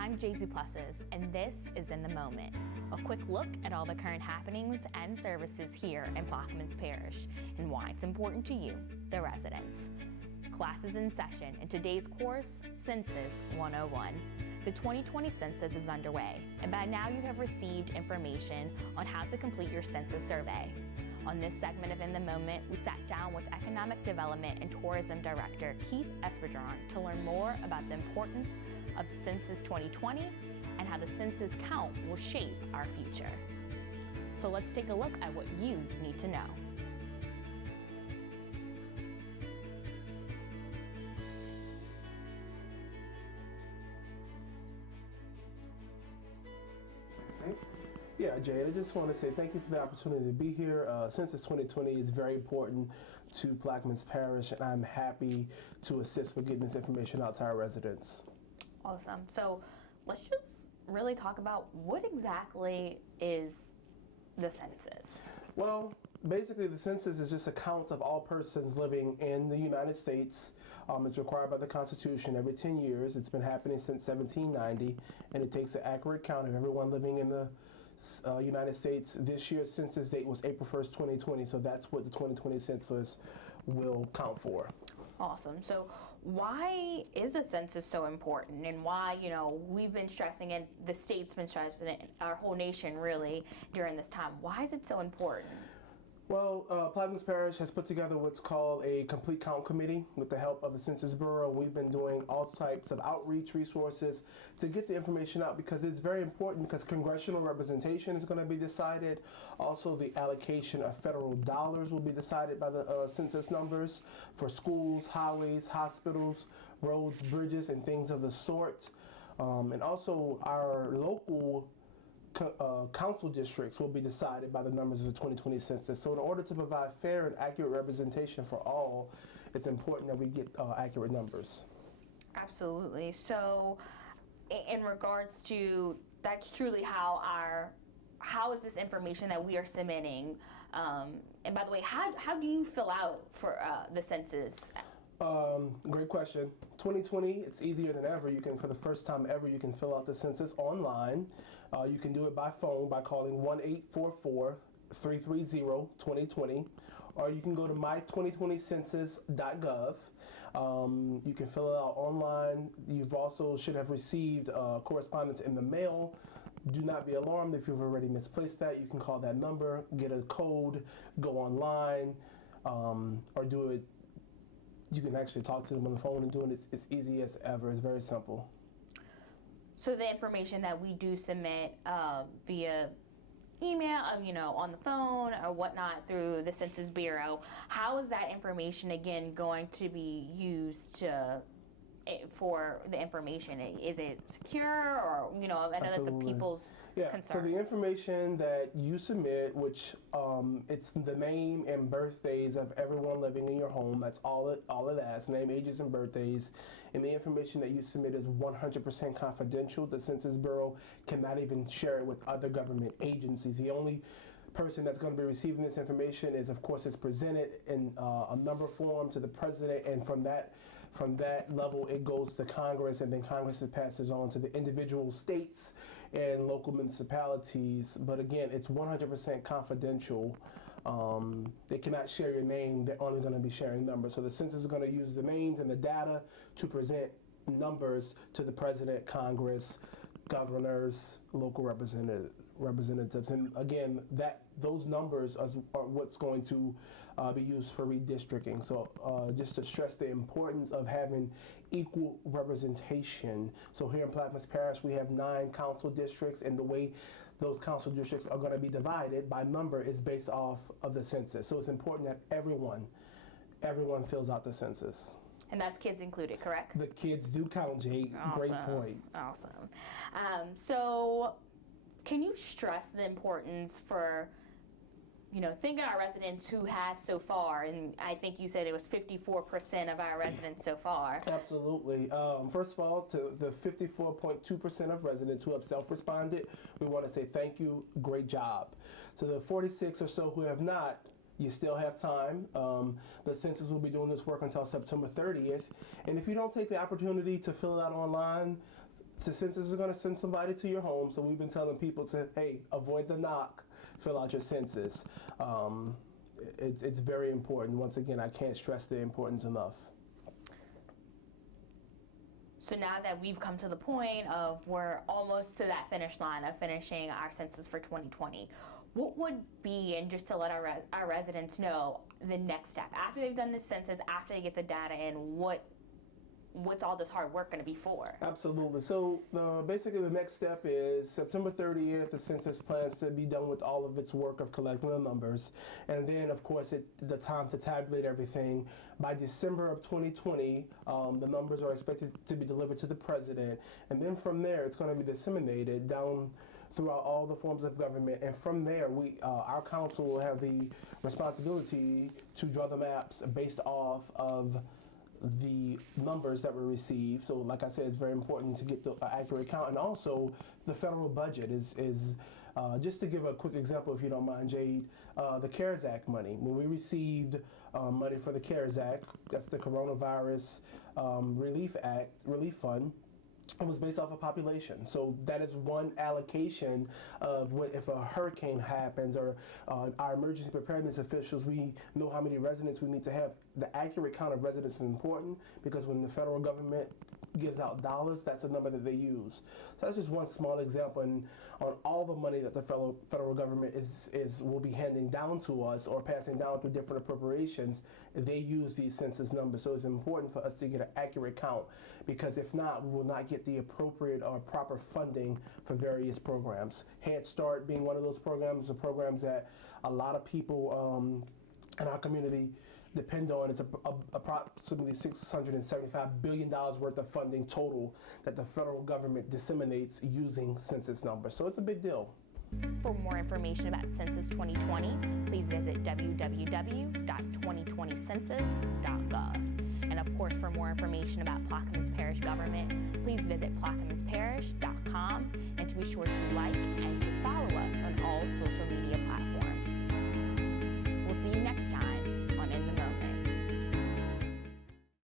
I'm Jay Duplessis, and this is In the Moment, a quick look at all the current happenings and services here in Plaquemines Parish and why it's important to you, the residents. Class is in session, and today's course, Census 101. The 2020 census is underway, and by now you have received information on how to complete your census survey. On this segment of In the Moment, we sat down with Economic Development and Tourism Director Keith Espadron to learn more about the importance of Census 2020 and how the census count will shape our future. So let's take a look at what you need to know. Yeah, Jay, I just want to say thank you for the opportunity to be here. Census 2020 is very important to Plaquemines Parish, and I'm happy to assist with getting this information out to our residents. Awesome. So let's just really talk about what exactly is the census. Well, basically the census is just a count of all persons living in the United States. It's required by the Constitution every 10 years. It's been happening since 1790, and it takes an accurate count of everyone living in the United States. This year's census date was April 1st, 2020, so that's what the 2020 census will count for. Awesome. So why is the census so important, and why, we've been stressing it, the state's been stressing it, our whole nation really, during this time. Why is it so important? Well, Plaquemines Parish has put together what's called a complete count committee with the help of the Census Bureau. We've been doing all types of outreach resources to get the information out, because it's very important, because congressional representation is going to be decided. Also, the allocation of federal dollars will be decided by the census numbers for schools, highways, hospitals, roads, bridges, and things of the sort. And also our local council districts will be decided by the numbers of the 2020 census. So in order to provide fair and accurate representation for all, it's important that we get accurate numbers. Absolutely. So in regards to, that's truly how is this information that we are submitting? And by the way, how do you fill out for the census? Great question. 2020, it's easier than ever. You can, for the first time ever, you can fill out the census online. You can do it by phone by calling 1-844-330-2020, or you can go to my2020census.gov. You can fill it out online. You've also should have received correspondence in the mail. Do not be alarmed if you've already misplaced that. You can call that number, get a code, go online, or do it. You can actually talk to them on the phone and do it. It's easy as ever. It's very simple. So the information that we do submit via email, on the phone or whatnot through the Census Bureau, how is that information again going to be used for the information? Is it secure, or I know that's a people's concerns. So the information that you submit, which it's the name and birthdays of everyone living in your home. That's all it asks: name, ages, and birthdays. And the information that you submit is 100% confidential. The Census Bureau cannot even share it with other government agencies. The only person that's going to be receiving this information is, of course, it's presented in a number form to the president, and from that level it goes to Congress, and then Congress passes on to the individual states and local municipalities. But again, it's 100% confidential. They cannot share your name. They're only going to be sharing numbers. So the census is going to use the names and the data to present numbers to the president, Congress, governors, local representatives, and again, those numbers are what's going to be used for redistricting. So just to stress the importance of having equal representation. So here in Plaquemines Parish, we have 9 council districts, and the way those council districts are going to be divided by number is based off of the census. So it's important that everyone fills out the census. And that's kids included, correct? The kids do count, Jay. Awesome. Great point. Awesome. So can you stress the importance for, thinking our residents who have so far, and I think you said it was 54% of our residents so far. Absolutely. First of all, to the 54.2% of residents who have self-responded, we want to say thank you, great job. To the 46 or so who have not, you still have time. The census will be doing this work until September 30th. And if you don't take the opportunity to fill it out online, the census is going to send somebody to your home, so we've been telling people to, hey, avoid the knock, fill out your census. It's very important. Once again, I can't stress the importance enough. So now that we've come to the point of we're almost to that finish line of finishing our census for 2020, what would be, and just to let our residents know, the next step after they've done the census, after they get the data in, what's all this hard work going to be for? Absolutely. So basically the next step is September 30th, the census plans to be done with all of its work of collecting the numbers. And then, of course, the time to tabulate everything. By December of 2020, the numbers are expected to be delivered to the president. And then from there, it's going to be disseminated down throughout all the forms of government. And from there, our council will have the responsibility to draw the maps based off of the numbers that were received. So like I said, it's very important to get the accurate count. And also the federal budget is just to give a quick example, if you don't mind, Jade, the CARES Act money. When we received money for the CARES Act, that's the Coronavirus Relief Fund, it was based off of population. So that is one allocation of if a hurricane happens, or our emergency preparedness officials, we know how many residents we need to have. The accurate count of residents is important, because when the federal government gives out dollars, that's the number that they use. So that's just one small example. And on all the money that the federal government will be handing down to us or passing down through different appropriations, they use these census numbers. So it's important for us to get an accurate count, because if not, we will not get the appropriate or proper funding for various programs. Head Start being one of those programs, the programs that a lot of people in our community depend on. It's approximately $675 billion worth of funding total that the federal government disseminates using census numbers. So it's a big deal. For more information about Census 2020, please visit www.2020census.gov. And of course, for more information about Plaquemines Parish government, please visit plaqueminesparish.com, and to be sure to like and to follow us on all